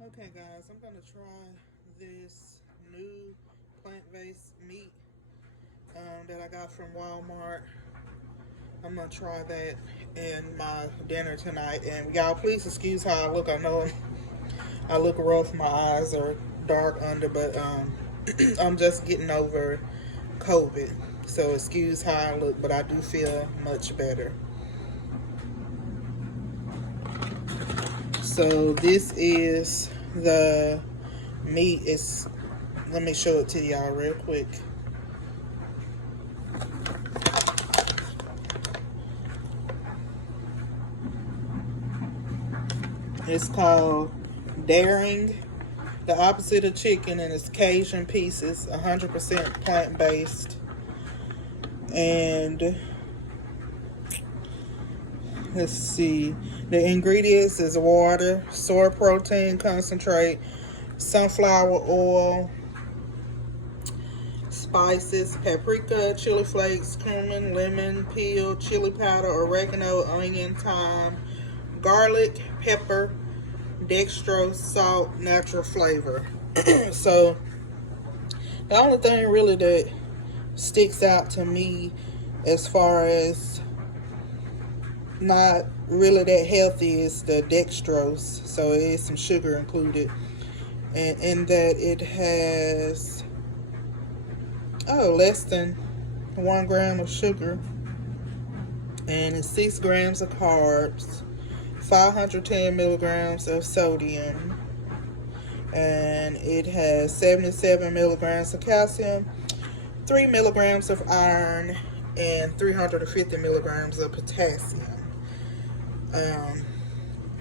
Okay guys, I'm gonna try this new plant-based meat that I got from Walmart. I'm gonna try that in my dinner tonight. And y'all, please excuse how I look. I know I look rough. My eyes are dark under, but I'm just getting over COVID. So excuse how I look, but I do feel much better. So this is the meat. It's Let me show it to y'all real quick. It's called Daring, the opposite of chicken, and it's Cajun pieces, 100% plant-based. And let's see, the ingredients is water, soy protein concentrate, sunflower oil, spices, paprika, chili flakes, cumin, lemon peel, chili powder, oregano, onion, thyme, garlic, pepper, dextrose, salt, natural flavor. So the only thing really that sticks out to me as far as not really that healthy is the dextrose. So it is some sugar included, and in that it has less than 1 gram of sugar, and it's 6 grams of carbs, 510 milligrams of sodium, and it has 77 milligrams of calcium, 3 milligrams of iron, and 350 milligrams of potassium.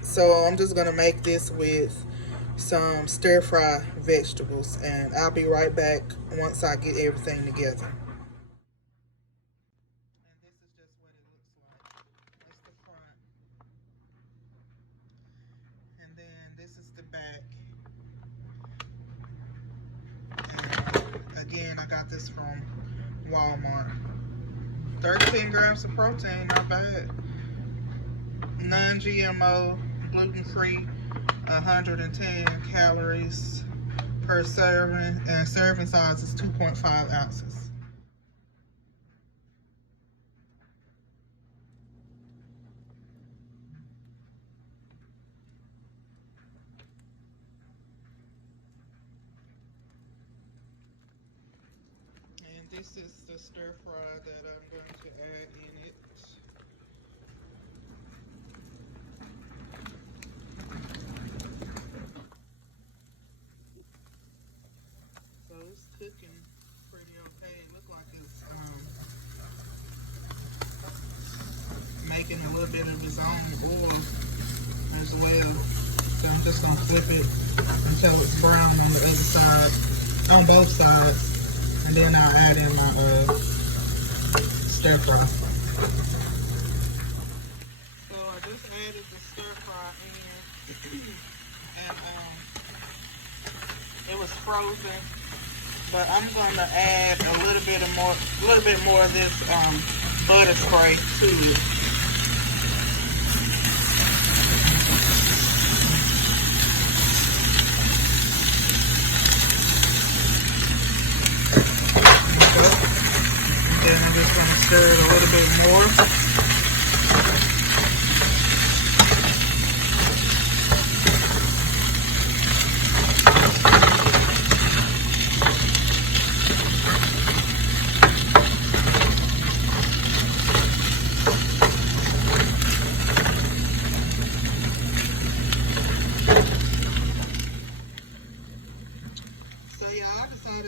So I'm just gonna make this with some stir-fry vegetables, and I'll be right back once I get everything together. And this is just what it looks like. That's the front, and then this is the back. And again, I got this from Walmart. 13 grams of protein, not bad. Non-GMO, gluten-free, 110 calories per serving, and serving size is 2.5 ounces. And this is the stir fry that I'm going to add in it. So it's cooking pretty okay. It looks like it's making a little bit of its own oil as well. So I'm just gonna flip it until it's brown on the other side, on both sides, and then I'll add in my stir fry. So I just added the stir fry in, and it was frozen. But I'm gonna add a little bit more of this butter spray to it. And then I'm just gonna stir it a little bit more.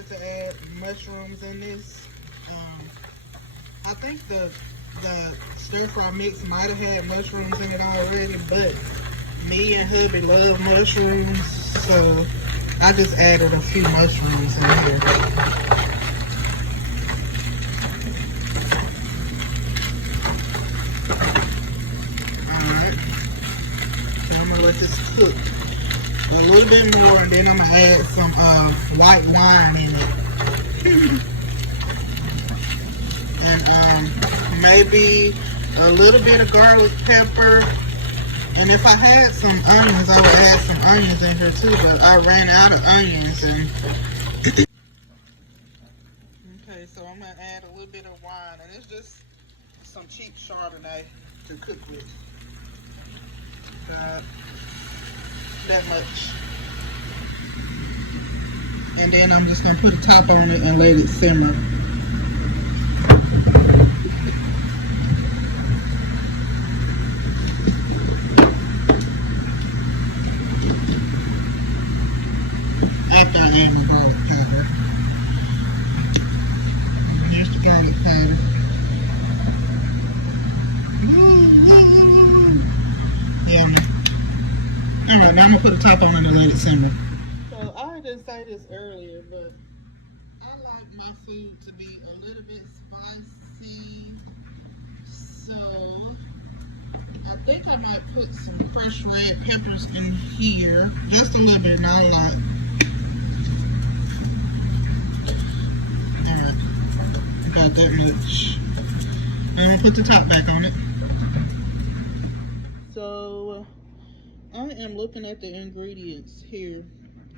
To add mushrooms in this. I think the stir fry mix might have had mushrooms in it already, but me and hubby love mushrooms, so I just added a few mushrooms in here. Alright, so I'm gonna let this cook a little bit more, and then I'm gonna add some white wine in it. And maybe a little bit of garlic pepper And if I had some onions, I would add some onions in here too, but I ran out of onions. And okay, so I'm gonna add a little bit of wine, and it's just some cheap Chardonnay to cook with. That much. And then I'm just gonna put a top on it and let it simmer. After I add the garlic powder. Here's the garlic powder. Yeah. Alright, now I'm gonna put a top on it and let it simmer. So I didn't say this earlier, but I like my food to be a little bit spicy. So I think I might put some fresh red peppers in here. Just a little bit, not a lot. Alright. About that much. And I'm gonna put the top back on it. So I am looking at the ingredients here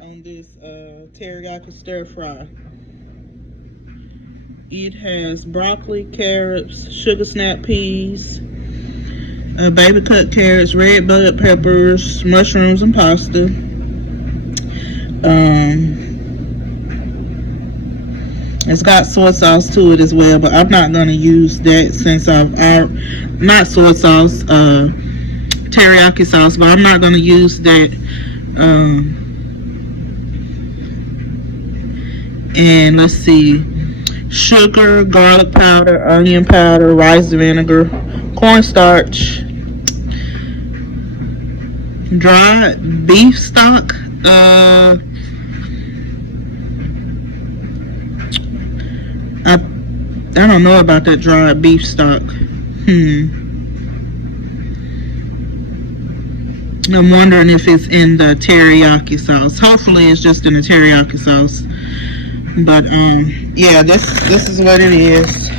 on this teriyaki stir fry. It has broccoli, carrots, sugar snap peas, baby cut carrots, red bell peppers, mushrooms, and pasta. It's got soy sauce to it as well, but I'm not going to use that since not soy sauce, teriyaki sauce, but I'm not going to use that. And let's see, sugar, garlic powder, onion powder, rice vinegar, cornstarch, dried beef stock. I don't know about that dried beef stock. I'm wondering if it's in the teriyaki sauce. Hopefully it's just in the teriyaki sauce. But yeah, this is what it is.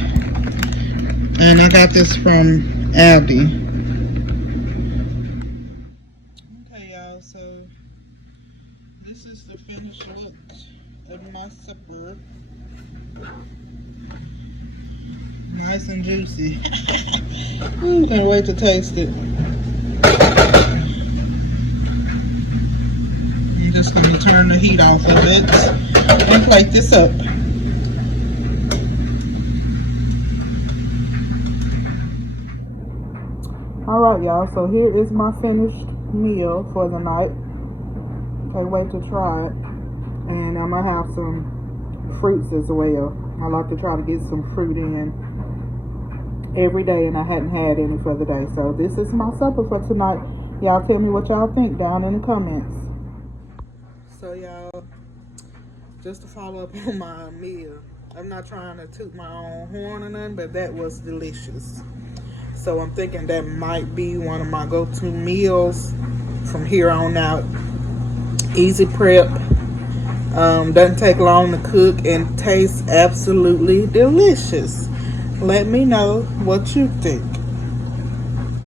And I got this from Aldi. Okay, y'all, so this is the finished look of my supper. Nice and juicy. Ooh, can't wait to taste it. I'm just going to turn the heat off of it and plate this up. Alright, y'all, so here is my finished meal for the night. Can't wait to try it. And I'm going to have some fruits as well. I like to try to get some fruit in every day, and I hadn't had any for the day. So this is my supper for tonight. Y'all tell me what y'all think down in the comments. So y'all, just to follow up on my meal, I'm not trying to toot my own horn or nothing, but that was delicious. So I'm thinking that might be one of my go-to meals from here on out. Easy prep, doesn't take long to cook, and tastes absolutely delicious. Let me know what you think.